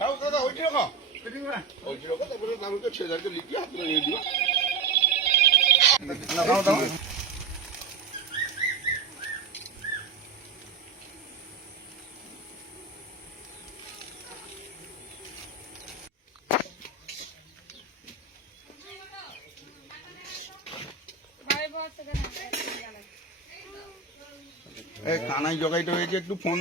দাও দাদা ওইটি লিখি হাতে কানাই জগাইতে হয়েছে একটু ফোন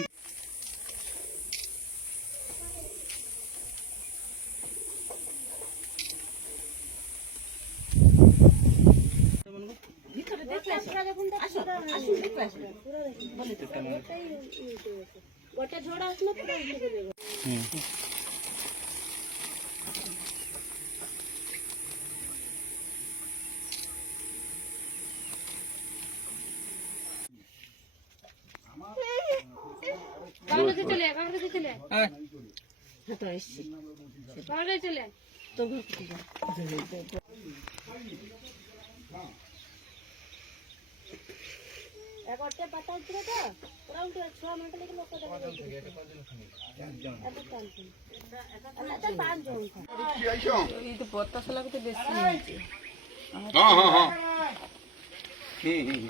গোটা ঝড় আসলো পুরো উল্টে দেবে কাগজে চলে চলে আয়। হ্যাঁ তো এসছি কাগজে চলে আয়। তো ঘর থেকে যা। এগারোটা পাতা উঠছিল তো ওরা উঠে ছয় মিনিট লেগে লোক পাঁচজন কি এই তো পত্তা লাগতে বেশি হ্যাঁ হ্যাঁ হ্যাঁ হুম হুম